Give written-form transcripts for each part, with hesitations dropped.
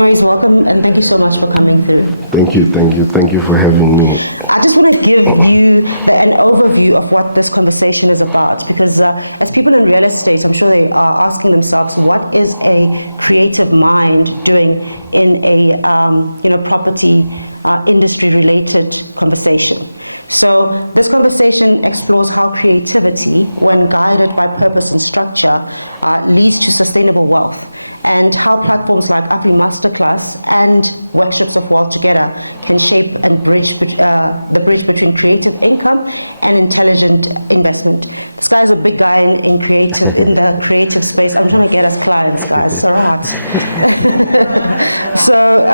Anyways, welcome and thank you so much for coming through. Thank you for having me. I just want to give you an overview of what this conversation is about, because as people in real estate, I'm sure they are asking themselves, what is a creative mind doing in a property industry related conversation? So this conversation explores how creativity, when guided by purpose and structure, leads to sustainable wealth, and how platforms like Afrimaster and workshops of wealth together can shape and bridge the bridge between creative income and intelligent investment. This guy is a big guy in the creative space. I'm trying to get us clients, guys. All right. So.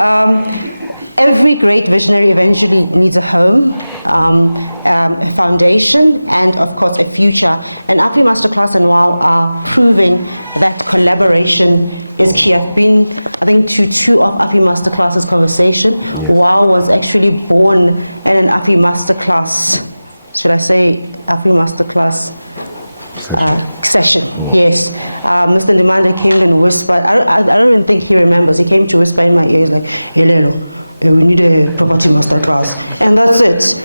Every great visionary eventually needs a home, a foundation, and of course a future. And Afrimaster and Wow are proving that collaboration is key. I've been, I think, to two of Afrimaster conversation. Wow was actually born in an Afrimaster should I say Afrimaster session. Yes. Mr. Ndimande came and whispered. I don't even think he remembers. He came to whisper in my ears like, "Hey, Lelo, we need a property masterclass," and that's it.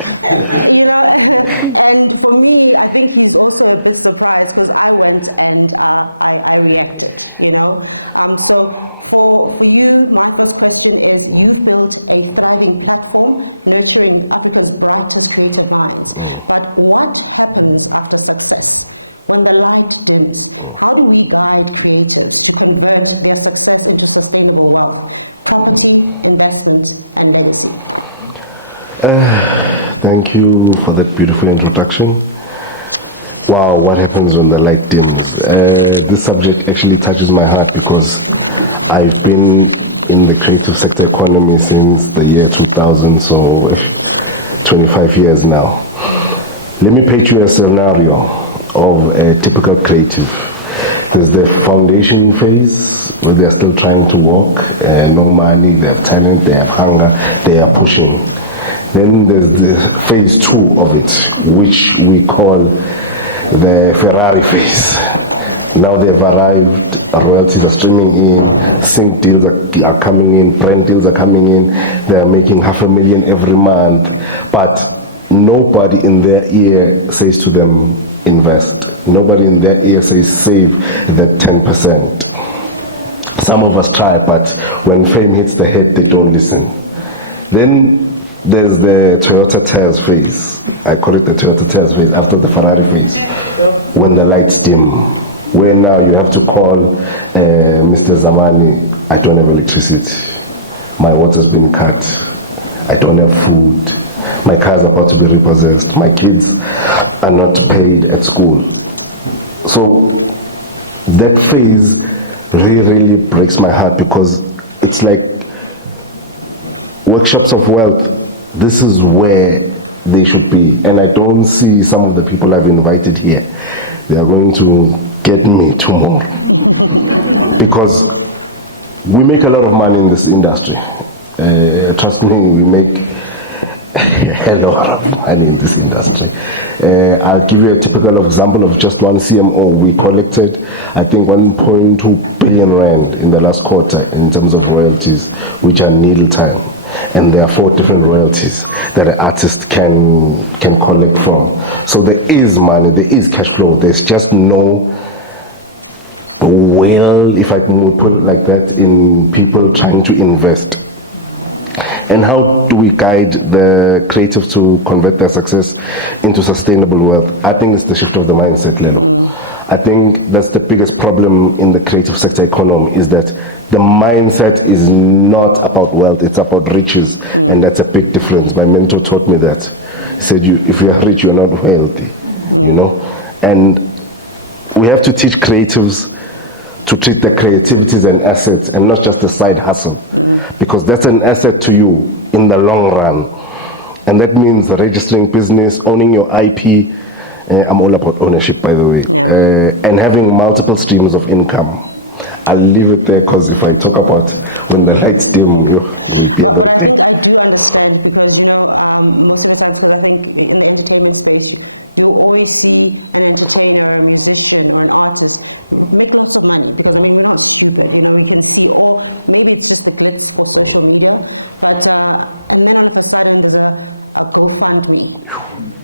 And for me, I think he's also a bit surprised because I went and I reacted. So for you, my first question is: you've built a thriving platform nurturing Africa's brightest creative minds, but what happens after success? When the light dims, how do we guide creatives to convert their success into sustainable wealth, property, investment, and legacy? Thank you for that beautiful introduction. Wow, what happens when the light dims? This subject actually touches my heart because I've been in the creative sector economy since the year 2000, so 25 years now. Let me paint you a scenario of a typical creative. There's the foundation phase where they're still trying to walk, no money, they have talent, they have hunger, they are pushing. Then there's the phase 2 of it, which we call the Ferrari phase. Now they've arrived, royalties are streaming in, sync deals are coming in, brand deals are coming in, they're making $500,000 every month, but nobody in their ear says to them, invest. Nobody in their ear says save that 10%. Some of us try, but when fame hits the head, they don't listen. Then there's the Toyota Tires phase. I call it the Toyota Tires phase after the Ferrari phase. When the lights dim, where now you have to call Mr. Zamani, I don't have electricity. My water's been cut. I don't have food. My car is about to be repossessed. My kids are not paid at school. So that phase really breaks my heart because it's like workshops of wealth. This is where they should be. And I don't see some of the people I've invited here. They are going to get me tomorrow. Because we make a lot of money in this industry. Trust me, we make a lot of money in this industry. I'll give you a typical example of just one CMO. We collected, I think, 1.2 billion rand in the last quarter in terms of royalties, which are nil time. And there are 4 different royalties that an artist can collect from. So there is money, there is cash flow. There's just no will, if I can put it like that, in people trying to invest. And how do we guide the creatives to convert their success into sustainable wealth? I think it's the shift of the mindset level. I think that's the biggest problem in the creative sector economy, is that the mindset is not about wealth, it's about riches. And that's a big difference. My mentor taught me that. He said, if you are rich, you're not wealthy, And we have to teach creatives to treat their creativity as an asset and not just a side hustle, because that's an asset to you in the long run. And that means registering business, owning your IP. I'm all about ownership, by the way, and having multiple streams of income. I'll leave it there because if I talk about when the lights dim, but I think I do understand, because most of the times, because I think in the entertainment space, you you always see an entertainer, a musician, or an artist make lots of money, because I mean, we're not stupid, you know, we can see, or maybe it's just the glitz for social media, but and then all of a sudden there's a GoFundMe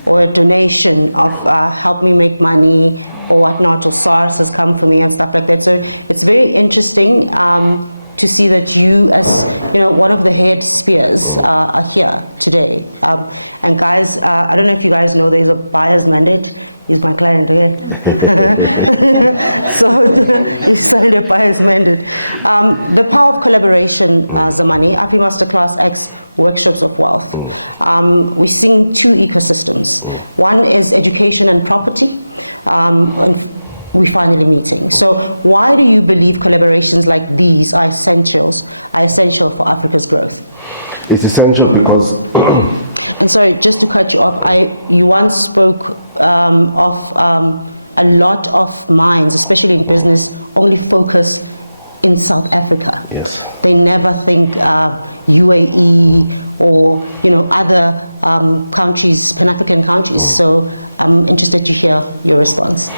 or a donation of help me make money or whatnot, or SARS has come for me and stuff like that. So it's very interesting to see that you, as you know, one of the head spears are here today. And guys, I don't know if you guys know, there's a buyer's mandate. He's my client again. So he signed a buyer's mandate. The power of collaboration, Zamani, Afrimaster Class X workshops of wealth. We're seeing two ecosystems. One is education and property. And we're finally meeting. So why do you believe collaborations like these are essential for Africa's growth? It's essential because and sorry, just to cut you off, you once spoke of a lot of minds, especially in business, only focus in South Africa. Yes. They never think UAE or, you know, other countries, Pan-African countries. So I'm interested to hear your response.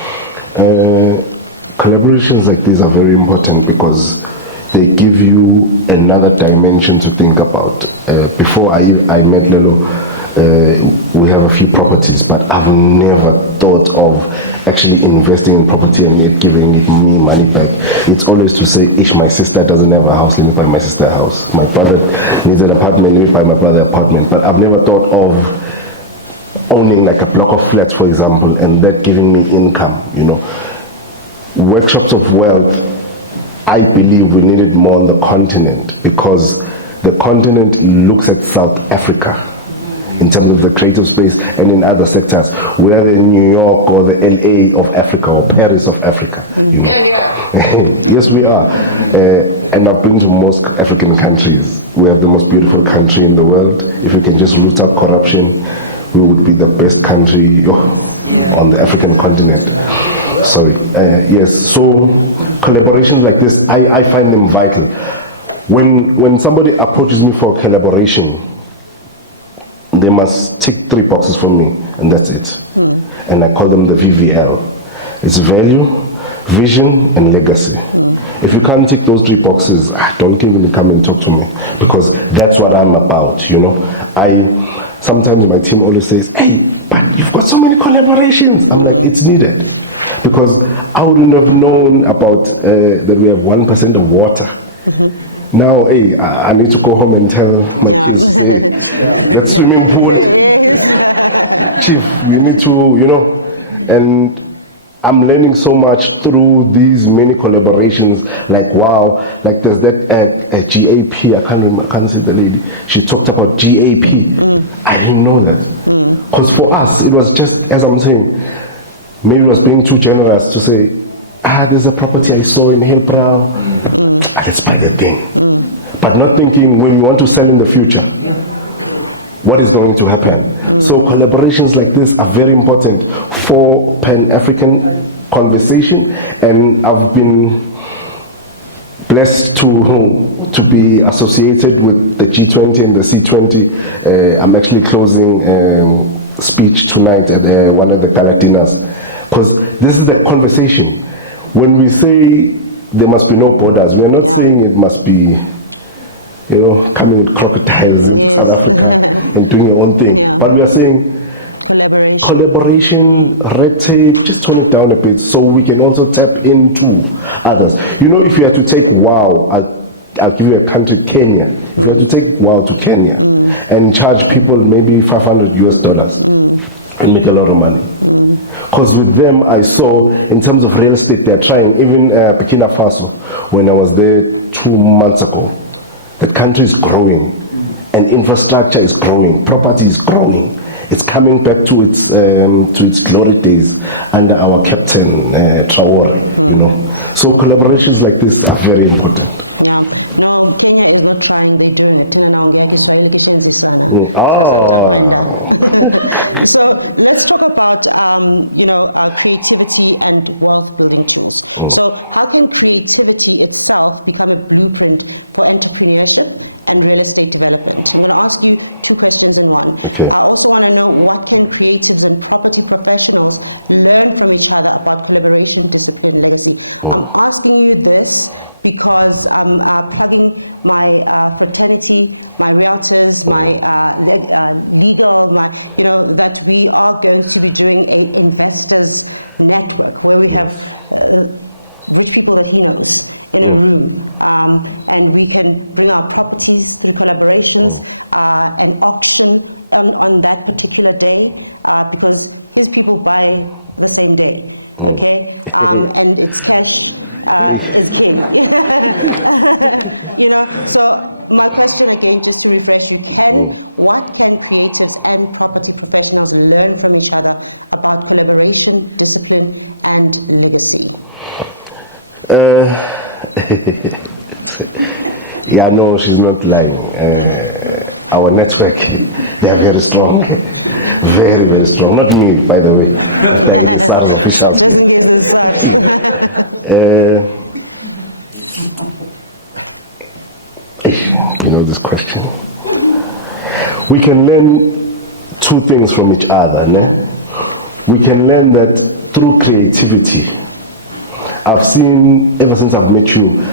Collaborations like these are very important because they give you another dimension to think about. Before I met Lelo, we have a few properties, but I've never thought of actually investing in property and yet giving me money back. It's always to say, if my sister doesn't have a house, let me buy my sister a house. My brother needs an apartment, let me buy my brother an apartment. But I've never thought of owning like a block of flats, for example, and that giving me income, you know. Workshops of wealth, I believe we need it more on the continent, because the continent looks at South Africa in terms of the creative space and in other sectors, whether in New York or the LA of Africa or Paris of Africa. You know? Yes, we are. And I've been to most African countries. We have the most beautiful country in the world. If we can just root out corruption, we would be the best country on the African continent. So yes, so collaborations like this, I find them vital. When somebody approaches me for a collaboration, they must tick 3 boxes for me, and that's it. And I call them the VVL. It's value, vision, and legacy. If you can't tick those 3 boxes, don't even come and talk to me, because that's what I'm about, you know. Sometimes my team always says, hey, but you've got so many collaborations. I'm like, it's needed. Because I wouldn't have known about that we have 1% of water. Now, hey, I need to go home and tell my kids, that swimming pool. Chief, you need to, you know, and I'm learning so much through these many collaborations. Like, wow, like there's that GAP, I can't see the lady. She talked about GAP. I didn't know that. Because for us, it was just, as I'm saying, maybe it was being too generous to say, there's a property I saw in Hillbrow, let's buy the thing. But not thinking when you want to sell in the future, what is going to happen. So collaborations like this are very important for Pan-African conversation, and I've been blessed to be associated with the G20 and the C20. I'm actually closing speech tonight at one of the direct dinners, because this is the conversation. When we say there must be no borders, we're not saying it must be, you know, coming with crocodiles into South Africa and doing your own thing. But we are saying collaboration, red tape, just tone it down a bit so we can also tap into others. You know, if you had to take Wow, I'll give you a country, Kenya. If you had to take Wow to Kenya and charge people maybe $500 US, and make a lot of money. Because with them, I saw, in terms of real estate, they're trying, even Burkina Faso, when I was there 2 months ago, the country is growing, and infrastructure is growing, property is growing. It's coming back to its glory days under our captain, Traore, you know. So collaborations like this are very important. Yeah, no, Kenya is not trying, they're doing it. Tena naongea Kiswahili kishenzi sana. Sasa tutakwenda. So let's talk about, you know, creativity and wealth building tools. So how can creativity itself become a blueprint for entrepreneurship and real estate development. I'm going to ask you two questions in one. Okay. I also want to know, what can creatives and property professionals learn from each other about collaboration, discipline, and legacy? I'm asking you this because I'm plugging my fraternity, my realtors, my legal, that we are going to be doing a investors network where we have rich people that he knows in a room, and we can bring our properties through collaborations and auction on that particular day, because his people buy the same day, okay? And it's cash is king. So my question again, just to refresh you, what can creatives and property professionals learn from each other about collaboration, discipline, and legacy? Yeah, no, she's not lying. Our network, they are very strong. Very, very strong. Not me, by the way. Just in case there's SARS. This question. We can learn two things from each other. No? We can learn that through creativity. I've seen, ever since I've met you,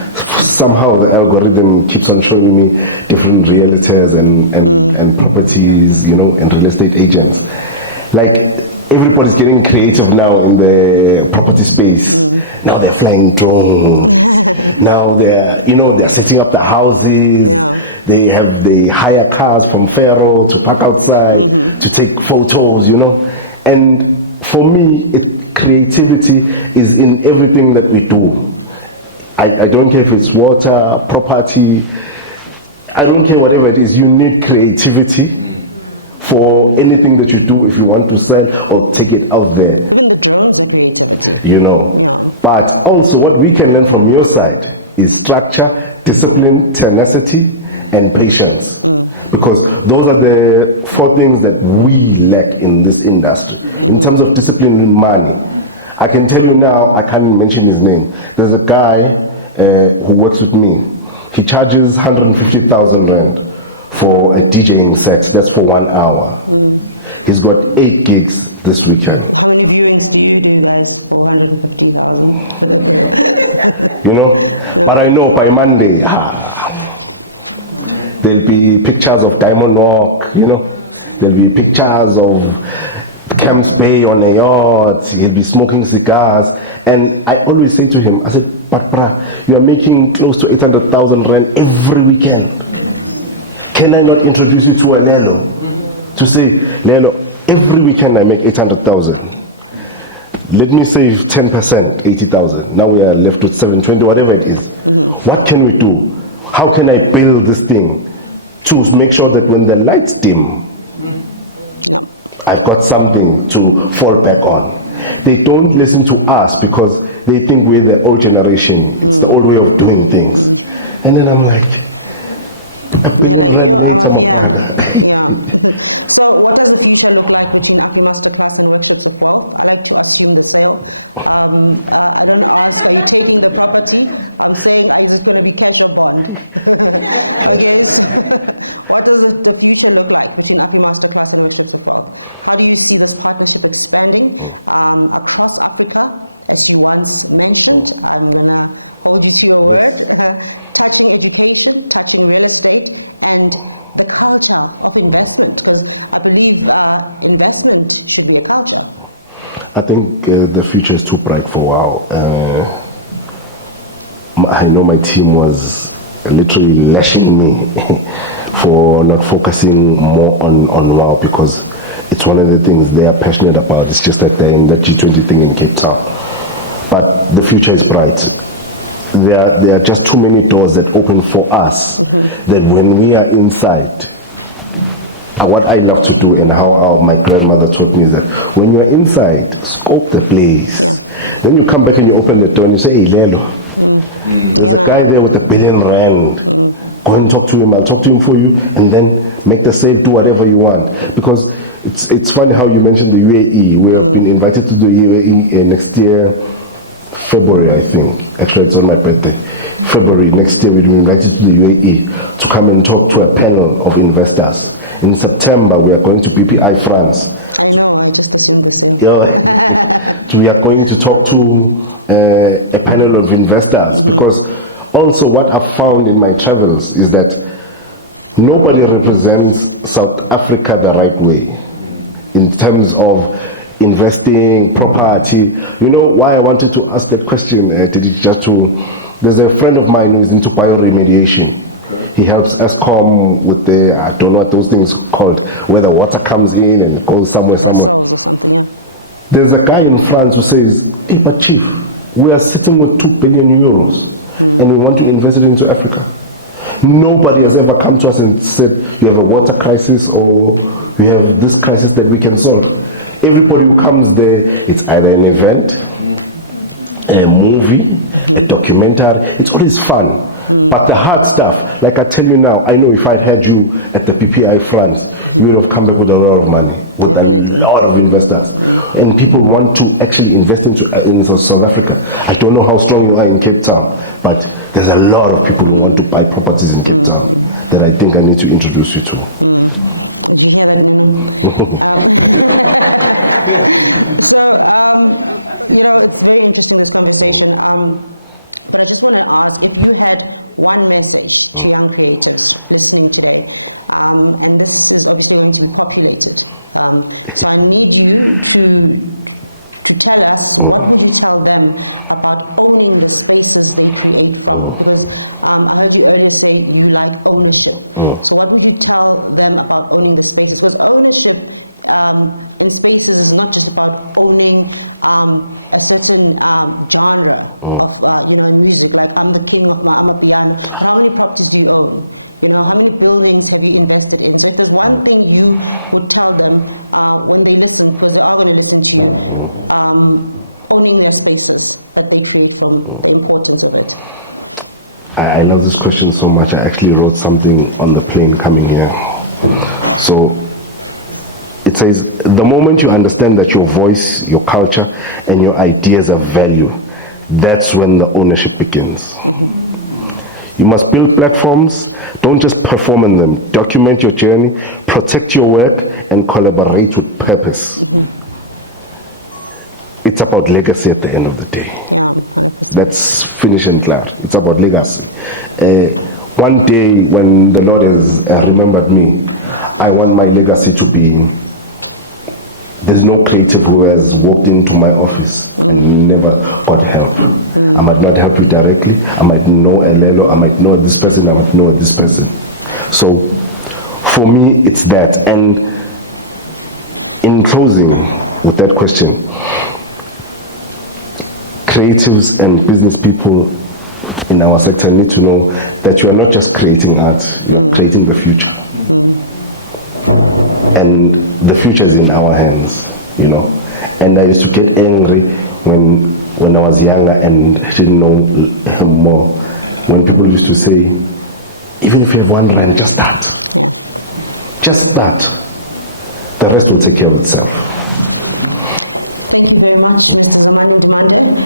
somehow the algorithm keeps on showing me different realtors and properties, and real estate agents. Like, everybody's getting creative now in the property space. Now they're flying drones. Now they're setting up the houses. Yeah. They hire cars from Faro to park outside to take photos, And for me, creativity is in everything that we do. I don't care if it's water, property, I don't care whatever it is, you need creativity for anything that you do if you want to sell or take it out there. Even the drones are creativity. Yeah. But also what we can learn from your side is structure, discipline, tenacity, and patience. Because those are the four things that we lack in this industry. In terms of discipline and money, I can tell you now, I can't mention his name. There's a guy who works with me. He charges 150,000 rand for a DJing set. That's for 1 hour. He's got 8 gigs this weekend. How many viewings do you do, guys, for 150,000? But I know by Monday, there'll be pictures of Diamond Walk, there'll be pictures of Camps Bay on a yacht, he'll be smoking cigars. And I always say to him, I said, but brah, you are making close to 800,000 rand every weekend. Can I not introduce you to a Lelo? To say, Lelo, every weekend I make 800,000. Let me save 10%, 80,000. Now we are left with 720, whatever it is. What can we do? How can I build this thing to make sure that when the lights dim, I've got something to fall back on. They don't listen to us because they think we're the old generation. It's the old way of doing things. And then I'm like, you're like, yeah. So what does the future look like between Afrimaster class and workshops of wealth? I like to assume the sale. I don't ask, are you taking the property? I'm saying, is it going to be cash or bond? Okay, so what does the future look like between Afrimaster class and workshops of wealth? How do you see this partnership expanding across Africa? As you once mentioned, I'm going to hold you to your word, touching education, touching real estate, and the culture of investment, because I believe investment should be a culture. I think the future is too bright for WOW. I know my team was literally lashing me for not focusing more on WOW, because it's one of the things they are passionate about. It's just that they're in the G20 thing in Cape Town. But the future is bright. There are just too many doors that open for us that when we are inside, what I love to do and how my grandmother taught me is that when you are inside, scope the place. Then you come back and you open the door and you say, hey, Lelo, there's a guy there with $1 billion rand. Go and talk to him, I'll talk to him for you, and then make the sale, do whatever you want. Because it's funny how you mentioned the UAE. We have been invited to the UAE next year, February, I think. Actually, it's on my birthday. February next year, we'll be invited to the UAE to come and talk to a panel of investors. In September, we are going to BPI France. I know, I just assumed the same. We are going to talk to a panel of investors, because also what I've found in my travels is that nobody represents South Africa the right way in terms of investing, property. You know why I wanted to ask that question? There's a friend of mine who is into bioremediation. He helps Eskom with the, I don't know what those things called, where the water comes in and goes somewhere. Vessels or something, yeah. There's a guy in France who says, hey, but chief, we are sitting with 2 billion euros and we want to invest it into Africa. Nobody has ever come to us and said, you have a water crisis or we have this crisis that we can solve. Everybody who comes there, it's either an event, a movie, a documentary. It's always fun. But the hard stuff, like I tell you now, I know if I had you at the BPI France, we would have come back with a lot of money, with a lot of investors. And people want to actually invest in South Africa. I don't know how strong you are in Cape Town, but there's a lot of people who want to buy properties in Cape Town that I think I need to introduce you to. Did you hear that, Nino? You know, it's very interesting, this conversation. But I just want to ask, if you had one message to young creatives listening today, and this is obviously going to be populated, so I need you to tell us, what would you tell them about owning the spaces they create from? Because I heard you earlier say you like ownership. So what would you tell them about owning the spaces? Because ownership in spaces is not just about owning a certain genre of, you know, in music, like I'm the king of I'm a piano. But how many properties do you own? You know, how many buildings have you invested in? So if there's one thing you would tell them when they listen, because they are going to listen to you, owning their spaces that they create from, the importance of it. I know this question so much. I actually wrote something on the plane coming here. So it says, the moment you understand that your voice, your culture, and your ideas have value, that's when the ownership begins. You must build platforms, don't just perform in them. Document your journey, protect your work, and collaborate with purpose. It's about legacy at the end of the day. Yeah, 100%. That's finish and clear. It's about legacy. One day when the Lord has remembered me, I want my legacy to be, there's no creative who has walked into my office and never got help. I might not help you directly. I might know a Lelo, I might know this person, I might know this person. So for me, it's that. And in closing with that question, creatives and business people in our sector need to know that you are not just creating art, you're creating the future. And the future is in our hands, you know. And I used to get angry when I was younger and didn't know more. When people used to say, even if you have one rand, just start. Yeah. Just start. The rest will take care of itself. Thank you very much, Mr. Zamani Ndimande.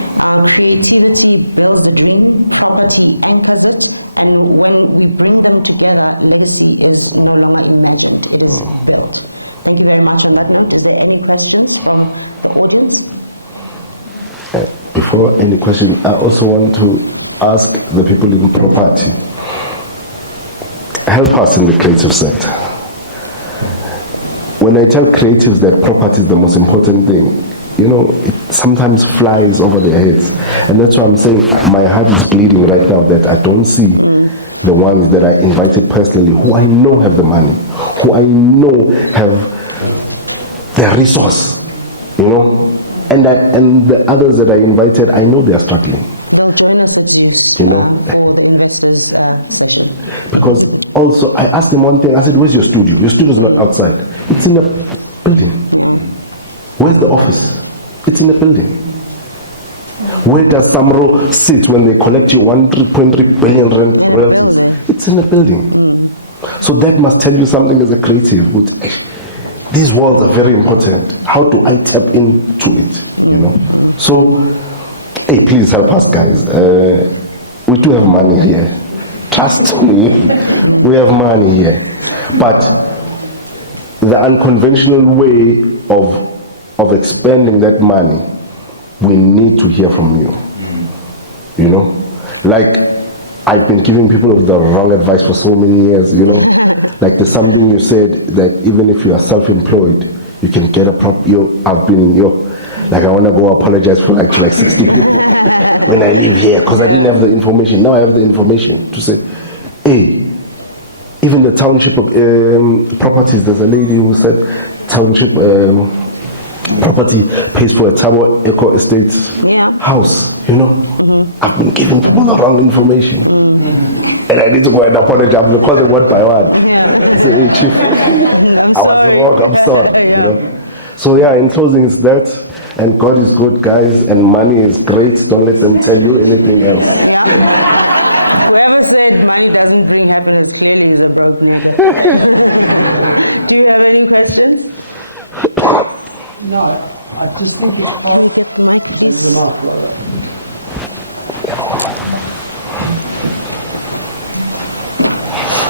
Creativity builds the dream, property anchors it, and when we bring them together, legacy is no longer imagined, it is built. Thank you very much on that note. Is there any questions from the audience? Before any question, I also want to ask the people in property, help us in the creative sector. When I tell creatives that property is the most important thing, you know, it sometimes flies over their heads. And that's why I'm saying my heart is bleeding right now that I don't see the ones that I invited personally, who I know have the money, who I know have the resource, you know, and the others that I invited, I know they are struggling. They'll join us at Zeus for the investors session. Because also, I asked them one thing, I said, where's your studio? Your studio's not outside. It's in a building. Yeah. Where's the office? It's in a building. Where does Samro sit when they collect you 1.3 billion rand? In a building. It's in a building. So that must tell you something as a creative. These walls are very important. How do I tap into it? You know? So, hey, please help us, guys. We do have money here. Trust me, we have money here. But the unconventional way of expending that money, we need to hear from you. You know? Like, I've been giving people the wrong advice for so many years, you know? Like, there's something you said that even if you are self-employed, you can get a I've been like, I want to go apologize for like 60 people when I live here, because I didn't have the information. Now I have the information to say, hey, even the township properties, there's a lady who said township property pays for a tower eco estate house, you know. I've been giving people the wrong information, and I need to go and apologize because of what I want. I'm sorry. I'm sorry. You know? So yeah, in closing, it's that, and God is good, guys, and money is great. Don't let them tell you anything else. Yeah. Whoever said money doesn't bring happiness clearly is a broke nigger. Do you have any questions? No, I just think it's Can we get the mic, please?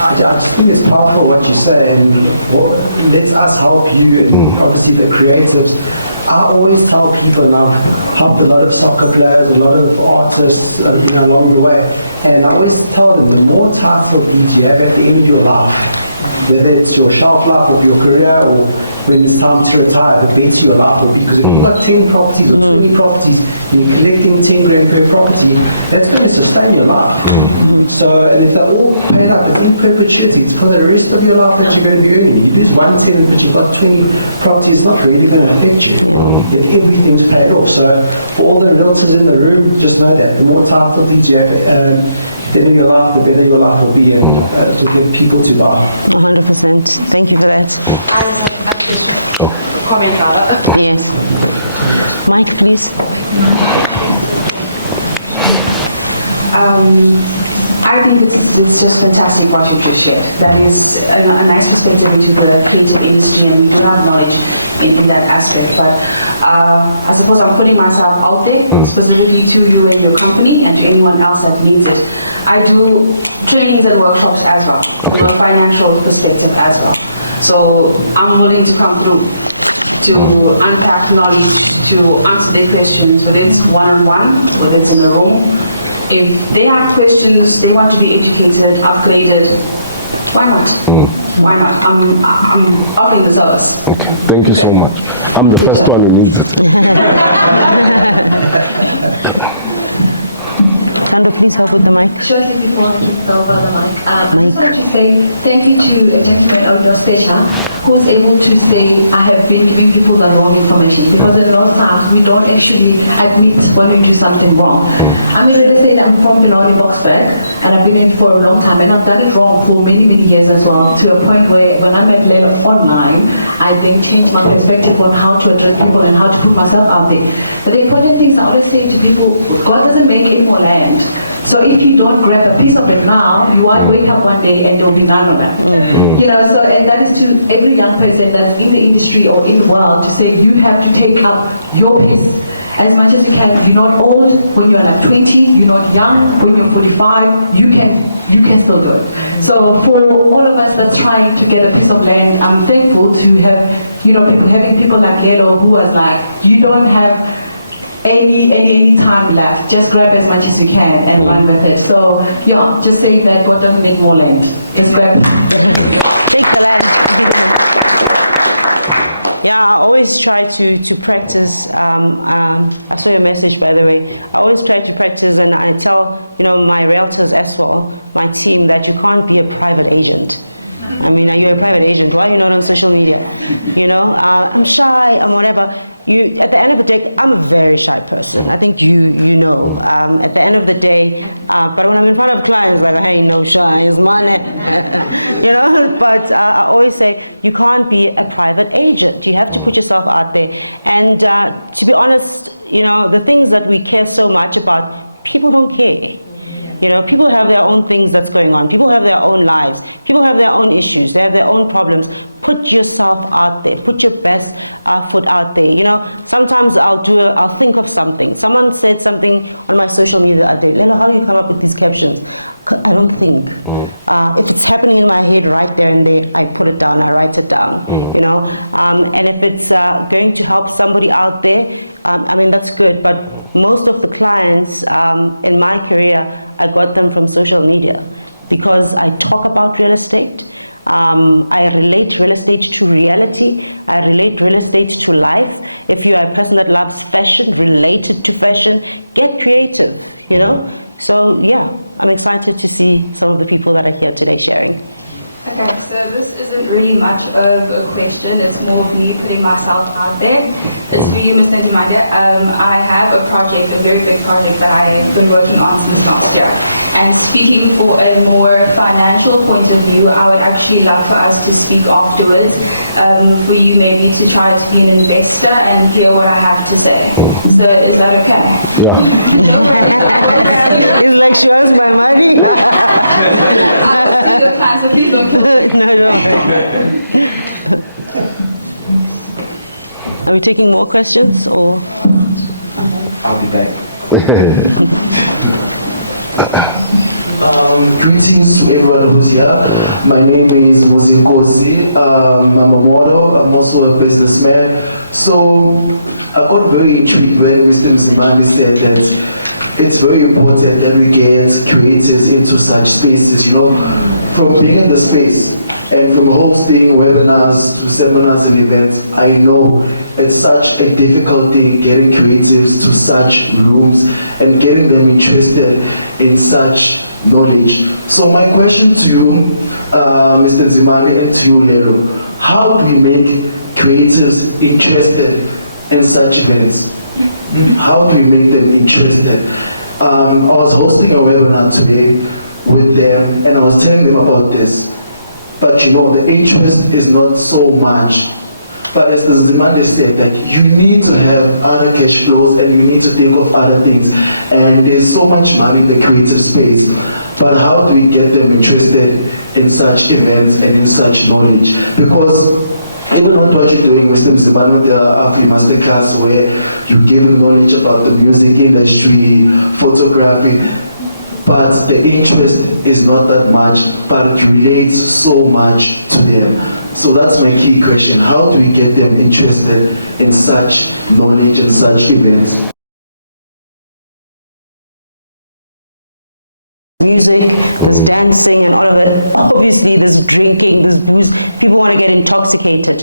I just think it's powerful what you say, and let us help you, and obviously the creatives. I always tell people, and I've helped a lot of soccer players, a lot of artists along the way, and I always tell them, the more title deeds you have at the end of your life, whether it's your shelf life or your career, or when it's time to retire, the better your life will be. Because if you've got 10 properties or 20 properties, and you're collecting 10 grand per property, that's going to sustain your life. So, and if they're all paid up, it's in perpetuity. It's for the rest of your life that you're going to be earning. You lose one tenant, but you've got 20 properties, it's not really going to affect you if everything's paid off. So, for all the realtors in the room, just know that the more title deeds you have, the better your life, the better your life will be, and to get people to buy. 100%. Thank you for that. Comment rather. Yes. Mike, please. I think it's just fantastic what you've just shared. That is a nice perspective into the creative industry, and we do have knowledge in that aspect. But I suppose I'm putting myself out there, specifically to you and your company, and to anyone else that needs it. I do trainings and workshops as well, from a financial perspective as well. So I'm willing to come through to unpack knowledge, to answer their questions, whether it's one-on-one, whether it's in a room. If they have questions, they want to be educated, upgraded, why not? Why not? I'm offering the service. Okay, thank you so much. I'm the first one who needs it. Sandra, please help with the mic. Shortly before I give the over the mic, I just wanted to say thank you to a gentleman on your station who's able to say, I have been giving people the wrong information, because a lot of times we don't actually admit when we do something wrong. I mean, let's say that I'm from Benoni Boxburg, and I've been in it for a long time, and I've done it wrong for many, many years as well, to a point where when I met Lelo online, I then changed my perspective on how to address people and how to put myself out there. But the important things I always say to people, God doesn't make any more land. So if you don't grab a piece of it now, you might wake up one day and there will be none of it. You know, so, and that is to every young person that's in the industry or in the world, to say you have to take up your piece as much as you can. You're not old when you're like 20, you're not young when you're 45, you can still do it. So for all of us that's trying to get a piece of land, I'm thankful to have, you know, having people like Lelo, who was like, you don't have any time left, just grab as much as you can and run with it. So yeah, just saying that God doesn't make more land, just grab. Take the land. Yeah, I always try to practice. I saw your message, by the way. I always try to practice, and I tell, you know, my realtors as well, my team, that you can't be a private agent. I mean, you're a private agent. Why are you not on social media? You know, I'm shy, I'm whatever. At the end of the day, I'm a very shy person. I think you know. At the end of the day, but when I'm in front of clients, like, hey, no shy, it's money. You know, but I always say, you can't be a private agent. You have to put yourself out there. And to be honest, you know, the things that we care so much about, people don't care. You know, people have their own things that's going on. People have their own lives. People have their own issues. They have their own problems. Put yourself out there. Put your best foot out there. You know, sometimes I'll think of something. Someone said something on my social media the other day. Lelo, how do you come up with these captions? I don't think. If it's happening in my head right there and there, I put it down, I write it down, you know. And if it's going to help somebody out there, I mean, that's good. But most of the clients in my career, I got them from social media because I talk about real estate. I relate real estate to reality. I relate real estate to life. If you are a person that loves fashion, related to fashion, get creative, you know. So yeah, I'm excited to see some of the people that are here today sharing. Okay, so this isn't really much of a question, it's more of me putting myself out there. It's for you, Mr. Ndimande. I have a project, a very big project that I've been working on since last year. And speaking for a more financial point of view, I would actually love for us to speak afterwards, for you maybe to try to be an investor and hear what I have to say. So is that okay? Yeah. It's like she wants my money. I'll see the plans, so please don't kill me. No, don't worry. Are we taking more questions or? I'll be back. Greetings to everyone who's here. My name is Muzinkosi. I'm a model. I'm also a businessman. So I got very intrigued when Mr. Ndimande said that it's very important that we get creators into such spaces, you know, from being in the space and from hosting webinars to seminars and events. I know it's such a difficult thing getting creatives to such rooms and getting them interested in such knowledge. So my question to you, Mr. Ndimande, and to you, Lelo, how do we make creatives interested in such events? How do we make them interested? I was hosting a webinar today with them and I was telling them about this. But you know, the interest is not so much. But as the Ndimande said, that you need to have other cash flows and you need to think of other things. And there's so much money in the creative space. But how do we get them interested in such events and in such knowledge? Because even what you're doing, Mr. Ndimande, with the Afrimaster class where you give them knowledge about the music industry, photography, but the interest is not that much, but it relates so much to them. So that's my key question. How do we get them interested in such knowledge and such events? Music, there's dancing and all of it. Obviously there's drinking, there's booze. People want to get intoxicated.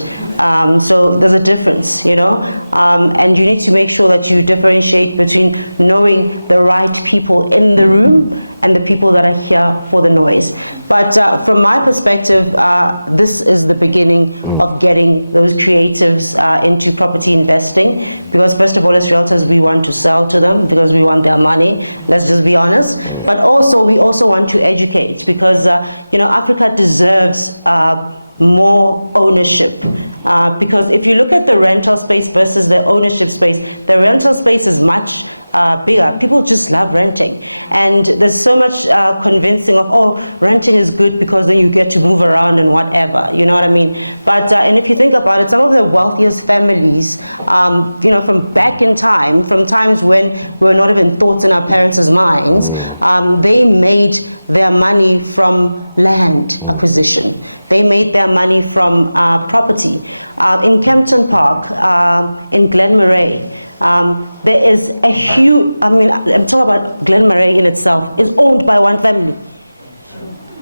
So there's a difference, you know, and you need to make sure that you differentiate between knowing the right people in the room and the people that are here for the noise. But from my perspective, this is the beginning of getting those creatives into property investing, because first of all, as realtors, we want to sell to them because we want their money, let's just be honest. But also, we also want to educate because, you know, Africa deserves more ownership. Because if you look at the rental space versus the ownership space, the rental space is much bigger. People just love renting. And there's so much convincing of, oh, renting is good because then you get to move around and whatever, you know what I mean? But, and if you think about it, some of the wealthiest families, you know, from back in time, from times when we were not even thoughts in our parents' minds, they made their money from land acquisition. They made their money from property. In Kempton Park, in Glenmarais, there is a huge, I mean, I'm talking about Glenmarais in itself, is owned by one family.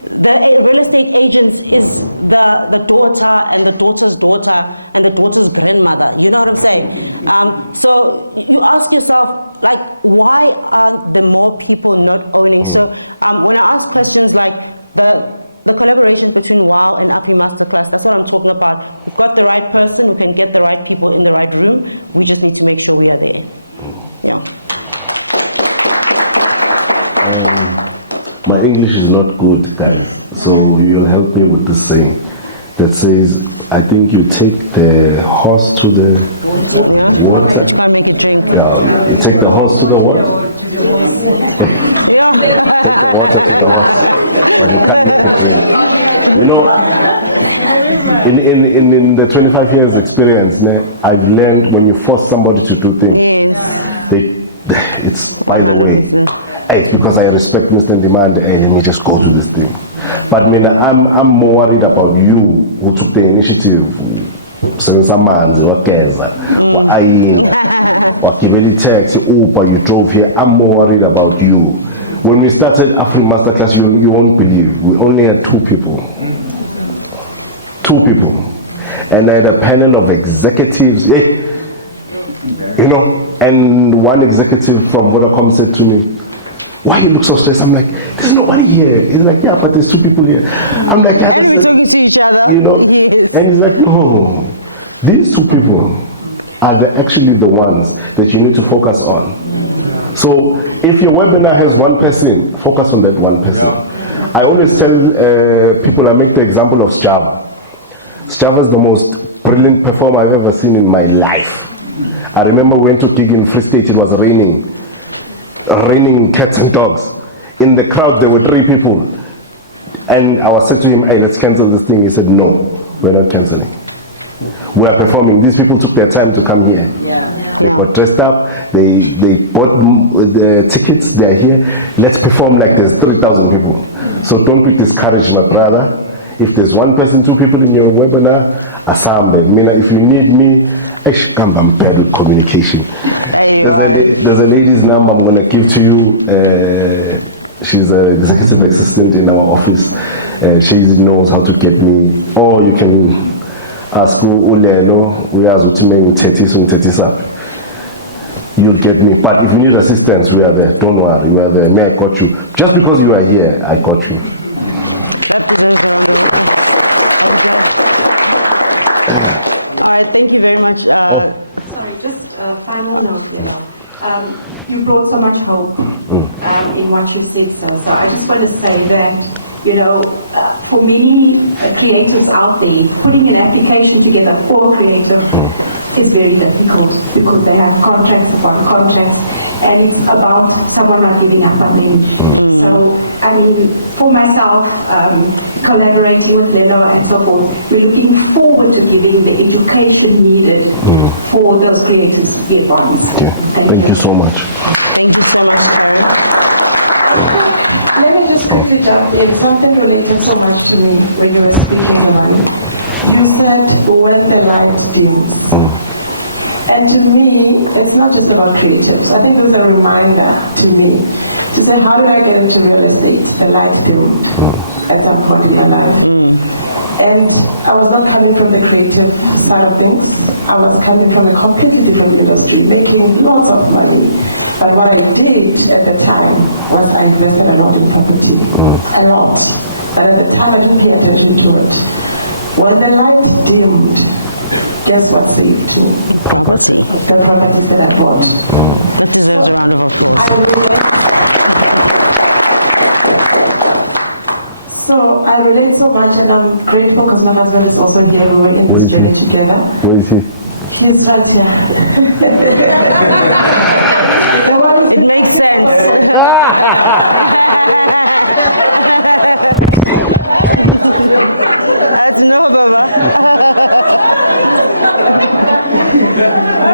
The real estate agents is the daughter and the daughter's daughter and the daughter's grandmother. You know what I'm saying? So you ask yourself, like, why are there more people not owning? So when I ask questions like the collaboration between Wow and Afrimaster class, that's what I'm talking about. We've got the right person, we can get the right people in the right room. We just need to make sure we are there. Yeah. My English is not good, guys, so you'll help me with the saying that says, I think you take the horse to the Yeah, water. but you can't make it drink. Yeah, you take the horse to the water. To Yeah. You know, in the 25 years experience, I've learned when you force somebody to do things, Yes. it's by the way. 100%. It's because I respect Mr. Ndimande, let me just go to this thing. But I'm more worried about you who took the initiative. Since some man's what cares? I give any text, Uber, you drove here. I'm more worried about you. When we started Afrimaster class, you won't believe, we only had 2 people. 2 people. And I had a panel of executives, you know, and one executive from Vodacom said to me, why you look so stressed? I'm like, there's nobody here. He's like, yeah, but there's 2 people here. I'm like, And we're talking to each other. you know? Yes. And he's like, no, these 2 people are actually the ones that you need to focus on. So if your webinar has 1 person, focus on that 1 person. Yeah. I always tell people, I make the example of Sjava. Sjava is the most brilliant performer I've ever seen in my life. I remember we went to gig in Free State, it was raining cats and dogs. In the crowd there were 3 people. And I was said to him, hey, let's cancel this thing. He said, no, we're not canceling. We are performing. These people took their time to come here. They got dressed up, they bought the tickets, they're here. Let's perform like there's 3,000 people. So don't be discouraged, my brother. If there's 1 person, 2 people in your webinar, assemble. If you need me, I'm better with communication. There's a lady's number I'm going to give to you. She's an executive assistant in our office. She knows how to get me. Or you can ask Lelo, we ask Tetis. You'll get me. But if you need assistance, we are there. Don't worry, we are there. May I got you? Just because you are here, I got you. That deserves a round of applause. All right, thank you very much. Sorry, just a final note, you brought so much hope in what you said, so I just want to say that, you know, for many creatives out there, putting an application together for a creative is very difficult because they have contracts upon contracts and it's about someone not giving up on them. So, I mean, for myself, collaborating with Lelo and so forth, we're looking forward to giving the education needed for those creatives to be advanced. Thank you so much. Thank you so much, Karen. Let me just quickly jump in. Something related so much to me when you were speaking, Zamani. You said, when the light dims. And to me, it's not just about creatives. I think there's a reminder to me to say, how did I get into real estate? The light dimmed at some point in my life. And I was not coming from the creative side of things. I was coming from a completely different industry, making lots of money. But what I did at the time was I invested a lot in property. A lot. But at the time, I didn't pay attention to it. When the light dimmed, guess what saved me? Property. The properties that I bought. That deserves a round of applause. So I relate so much, and I'm grateful because my husband is also here. We were in this journey together. Where is he? He's right here. It makes sense. That's no, Baba.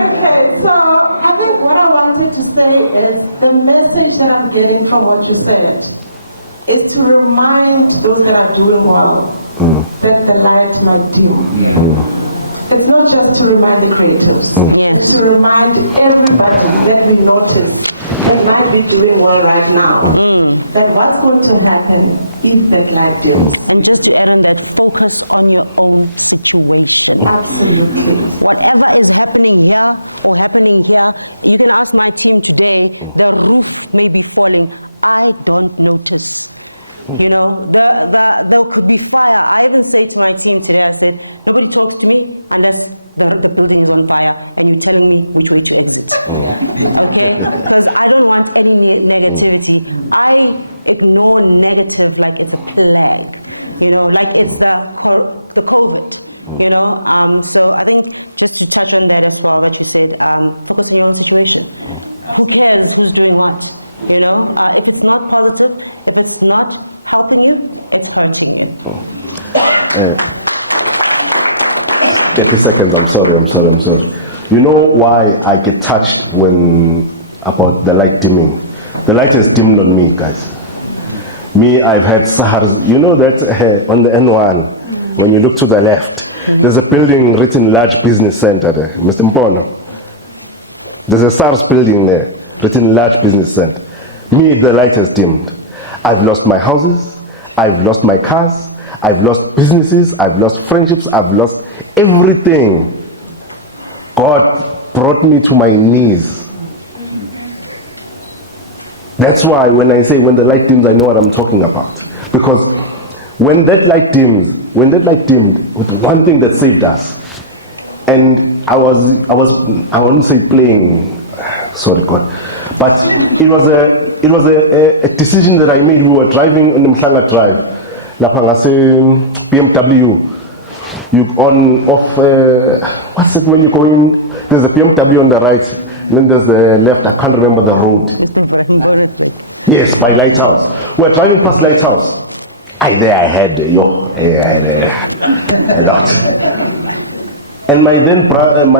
Okay, so I think what I wanted to say is the message that I'm getting from what you said is to remind those that are doing well that the light might dim. It's not just to remind the creatives. Yes. It's to remind everybody that we notice that might be doing well right now. That what's going to happen if that light dims. And just to add on that, focus on your own situation. Absolutely. Whatever is happening here or happening here, you can ask my team today, the roof may be falling. I don't notice. You know, there could be fire. I even say to my team today, I said, nobody talks to me unless the building is on fire and you're telling me which way to exit. Okay? Because I don't want any negativity. I ignore negative like it's a plague. You know, like it's the COVID. You know, so I think just to touch on that as well, that you said, focus on your own situation. Who cares who's doing what? You know, if it's not positive, if it's not helping you, it's hurting you. 30 seconds, I'm sorry. You know why I get touched about the light dimming? The light is dimmed on me, guys. Me, I've had SARS. You know that on the N1, when you look to the left, there's a building written large business center there, Mr. Mpona. There's a SARS building there, written large business center. Me, the light has dimmed. I've lost my houses, I've lost my cars, I've lost businesses, I've lost friendships, I've lost everything. God brought me to my knees. That's why when I say when the light dims, I know what I'm talking about. Because when that light dimmed, one thing that saved us, and I won't say playing, sorry God, but it was a decision that I made. We were driving in the Mhlanga Drive, BMW. You on off what's it when you going? There's a BMW on the right, then there's the left. I can't remember the road. Mr. Brembonet. Yes, by Lighthouse. We're driving past Lighthouse. I had a lot. And my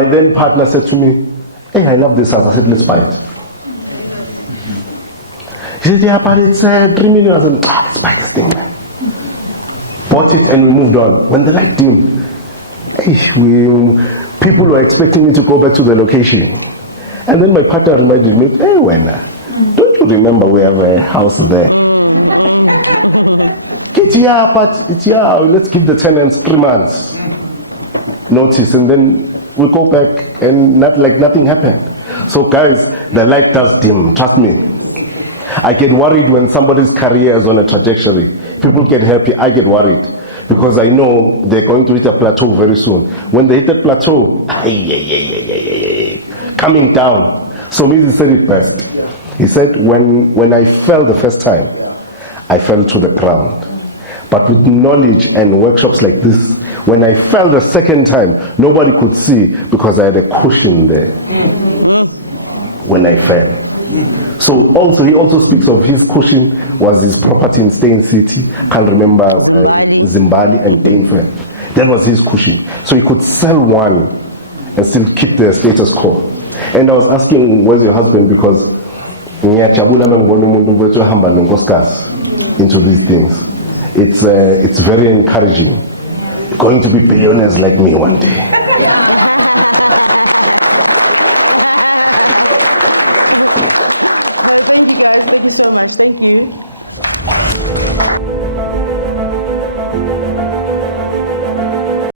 then partner said to me, "Hey, I love this house." I said, "Let's buy it." He said, "Yeah, but it's 3 million." I said, "Let's buy this thing." Bought it and we moved on. When the light dimmed, people were expecting me to go back to the location. And then my partner reminded me, "Hey, don't you remember we have a house there?" Let's give the tenants 3 months notice and then we'll go back and nothing happened. So guys, the light does dim, trust me. I get worried when somebody's career is on a trajectory. People get happy, I get worried. Because I know they're going to hit a plateau very soon. When they hit the plateau, coming down. So he said it best. He said, when I fell the first time, I fell to the ground. But with knowledge and workshops like this, when I fell the second time, nobody could see because I had a cushion there. When I fell. So he also speaks of his cushion was his property in Stain City. Can't remember. Zimbali and Dainford. That was his cushion. So he could sell one and still keep the status quo. And I was asking, "Where's your husband?" Because into these things. It's very encouraging. Going to be billionaires like me one day. Thank you guys. Thank you so much. Thank you.